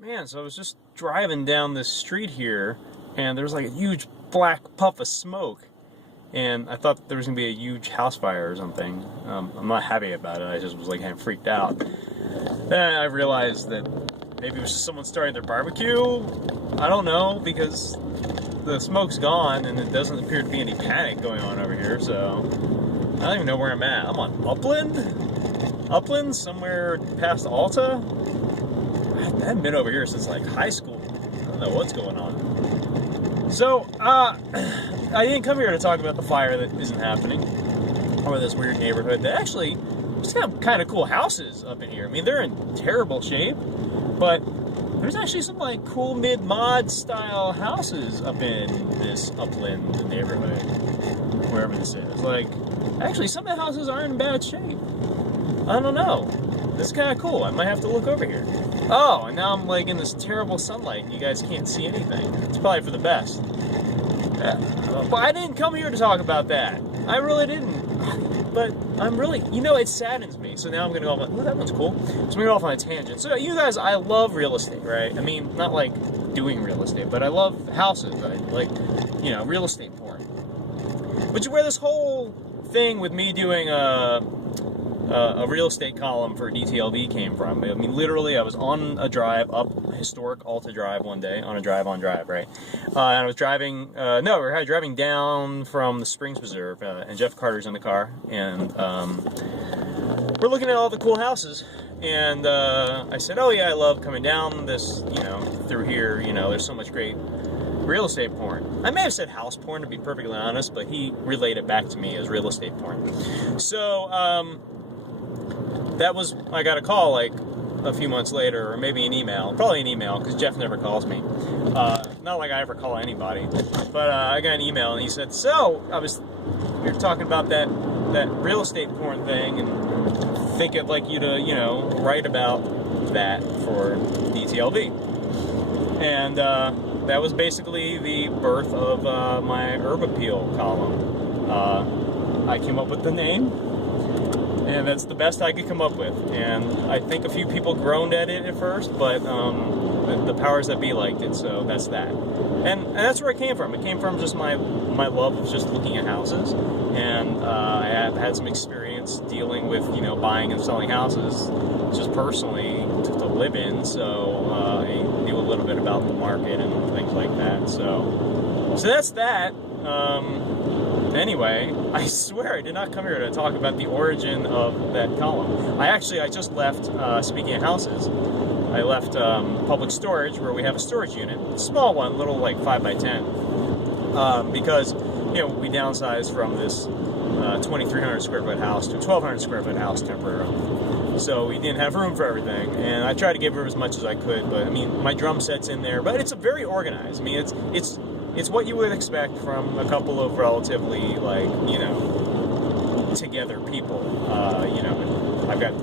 Man, so I was just driving down this street here, and there's like a huge black puff of smoke, and I thought there was gonna be a huge house fire or something. I'm not happy about it. I just was like kind of freaked out. Then I realized that maybe it was just someone starting their barbecue. I don't know, because the smoke's gone and it doesn't appear to be any panic going on over here. So I don't even know where I'm at. I'm on Upland, somewhere past Alta. I haven't been over here since like high school. I don't know what's going on. So, I didn't come here to talk about the fire that isn't happening, or this weird neighborhood that actually just have kind of cool houses up in here. I mean, they're in terrible shape, but there's actually some like cool mid-mod style houses up in this Upland neighborhood, wherever this is. Like, actually, some of the houses aren't in bad shape. I don't know. This is kind of cool. I might have to look over here. Oh, and now I'm like in this terrible sunlight and you guys can't see anything. It's probably for the best. But I didn't come here to talk about that. I really didn't. But I'm really, it saddens me. So now I'm going to go off, oh, that one's cool. So I'm going to go off on a tangent. So you guys, I love real estate, right? I mean, not like doing real estate, but I love houses. I like, real estate porn. Which is where this whole thing with me doing a real estate column for DTLV came from. I mean, literally, I was on a drive up historic Alta Drive one day, on a drive, right? And I was driving, we're driving down from the Springs Preserve, and Jeff Carter's in the car, and we're looking at all the cool houses, and I said, oh yeah, I love coming down this, through here, there's so much great real estate porn. I may have said house porn, to be perfectly honest, but he relayed it back to me as real estate porn. So, I got a call like a few months later, or maybe an email, probably an email, because Jeff never calls me. Not like I ever call anybody, but I got an email and he said, so, we were talking about that real estate porn thing and think I'd like you to, write about that for DTLV. And that was basically the birth of my Herb Appeal column. I came up with the name. And that's the best I could come up with. And I think a few people groaned at it at first, but the powers that be liked it, so that's that. And that's where it came from. It came from just my love of just looking at houses. And I have had some experience dealing with, buying and selling houses just personally to live in. So I knew a little bit about the market and things like that. So that's that. Anyway, I swear I did not come here to talk about the origin of that column. I just left, speaking of houses, I left public storage where we have a storage unit. A small one, little like 5x10. Because, we downsized from this 2,300 square foot house to a 1,200 square foot house temporarily. So we didn't have room for everything. And I tried to give her as much as I could, but I mean, my drum set's in there. But it's very organized. I mean, it's what you would expect from a couple of relatively, like, together people. And I've got,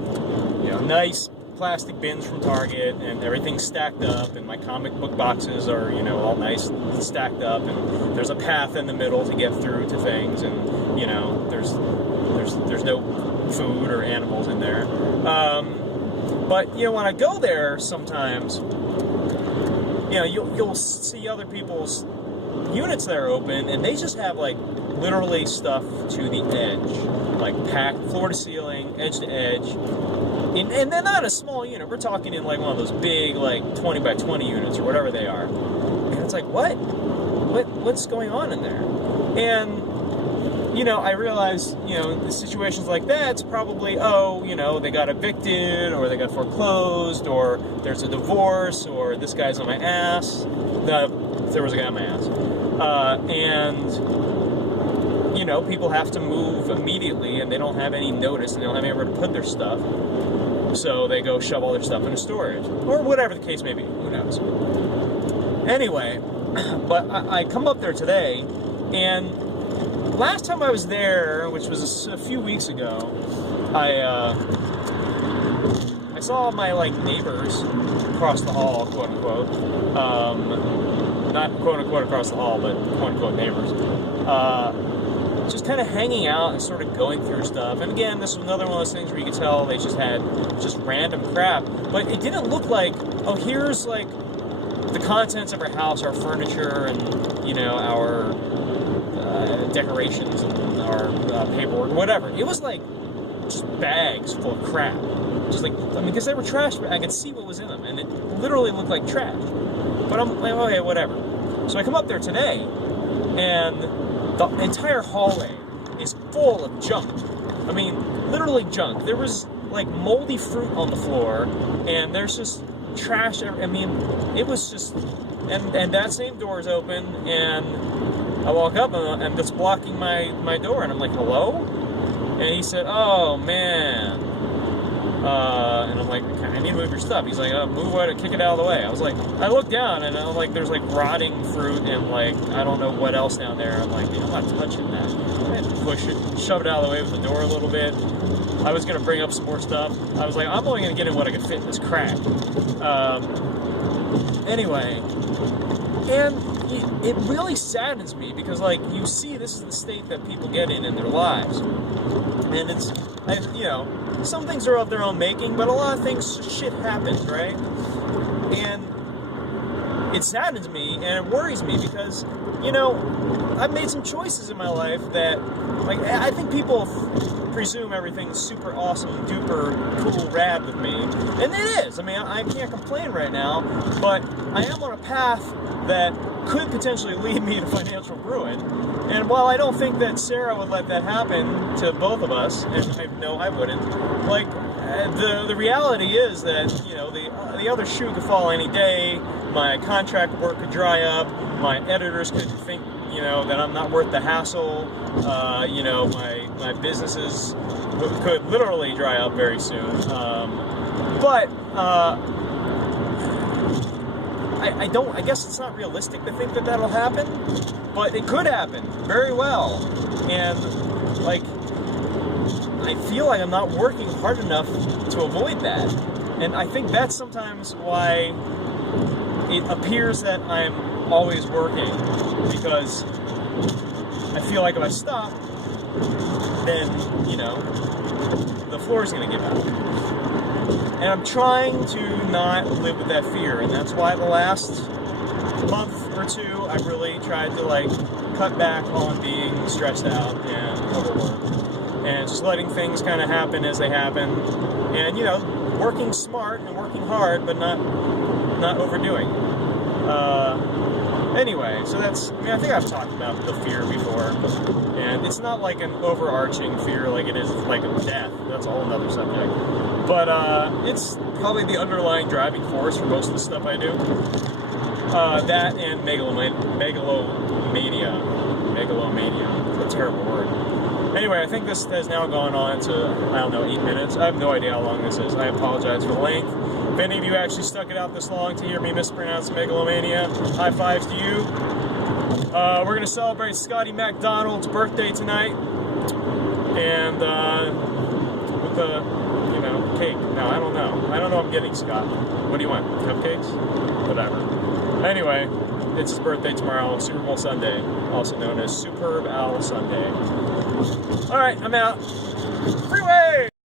nice plastic bins from Target, and everything's stacked up, and my comic book boxes are, all nice and stacked up, and there's a path in the middle to get through to things, and, there's no food or animals in there. But, when I go there sometimes, you'll see other people's units that are open, and they just have like literally stuff to the edge, like packed floor to ceiling, edge to edge, and they're not a small unit. We're talking in like one of those big like 20 by 20 units or whatever they are, and it's like what's going on in there? And I realize in situations like that, it's probably they got evicted, or they got foreclosed, or there's a divorce, or this guy's on my ass. There was a guy on my ass. And people have to move immediately, and they don't have any notice, and they don't have anywhere to put their stuff. So they go shove all their stuff into storage, or whatever the case may be. Who knows? Anyway, but I come up there today, and last time I was there, which was a few weeks ago, I saw my neighbors across the hall, quote unquote. Not quote unquote across the hall, but quote unquote neighbors. Just kind of hanging out and sort of going through stuff. And again, this was another one of those things where you could tell they just had random crap. But it didn't look like oh, here's like the contents of our house, our furniture, and, you know, our decorations and our paperwork, whatever. It was like just bags full of crap. Just like, I mean, because they were trash, but I could see what was in them, and it literally looked like trash. But I'm like, okay, whatever. So I come up there today, and the entire hallway is full of junk. I mean, literally junk. There was like moldy fruit on the floor, and there's just trash. I mean, it was just, and that same door is open, and I walk up, and it's blocking my door, and I'm like, hello? And he said, oh, man. And I'm like, I need to move your stuff. He's like, move it, kick it out of the way. I was like, I look down, and I'm like, there's like rotting fruit, and like, I don't know what else down there. I'm like, I'm not touching that. I had to push it, shove it out of the way with the door a little bit. I was going to bring up some more stuff. I was like, I'm only going to get in what I can fit in this crap. Anyway, and it really saddens me because, like, you see this is the state that people get in their lives. And it's, you know, some things are of their own making, but a lot of things, shit happens, right? And it saddens me and it worries me because, you know, I've made some choices in my life that, like, I think people presume everything's super awesome, duper, cool, rad with me. And it is. I mean, I can't complain right now, but I am on a path that could potentially lead me to financial ruin. And while I don't think that Sarah would let that happen to both of us, and I know I wouldn't, like, the reality is that, you know, the other shoe could fall any day, my contract work could dry up, my editors could think, you know, that I'm not worth the hassle, you know, my businesses could literally dry up very soon. But I guess it's not realistic to think that that'll happen, but it could happen very well. And, like, I feel like I'm not working hard enough to avoid that. And I think that's sometimes why it appears that I'm always working, because I feel like if I stop, then, you know, the floor's gonna give out. And I'm trying to not live with that fear, and that's why the last month or two I've really tried to, like, cut back on being stressed out and overworked, and just letting things kind of happen as they happen, and, you know, working smart and working hard, but not overdoing. Anyway, so that's, I mean, I think I've talked about the fear before, and it's not like an overarching fear like it is like death. That's a whole other subject. But it's probably the underlying driving force for most of the stuff I do. That and megalomania. It's a terrible word. Anyway, I think this has now gone on to, I don't know, 8 minutes. I have no idea how long this is. I apologize for the length. If any of you actually stuck it out this long to hear me mispronounce megalomania, high fives to you. We're going to celebrate Scotty McDonald's birthday tonight. And with the, you know, cake. No, I don't know. I don't know what I'm getting, Scott. What do you want? Cupcakes? Whatever. Anyway, it's his birthday tomorrow, Super Bowl Sunday, also known as Superb Owl Sunday. Alright, I'm out. Freeway!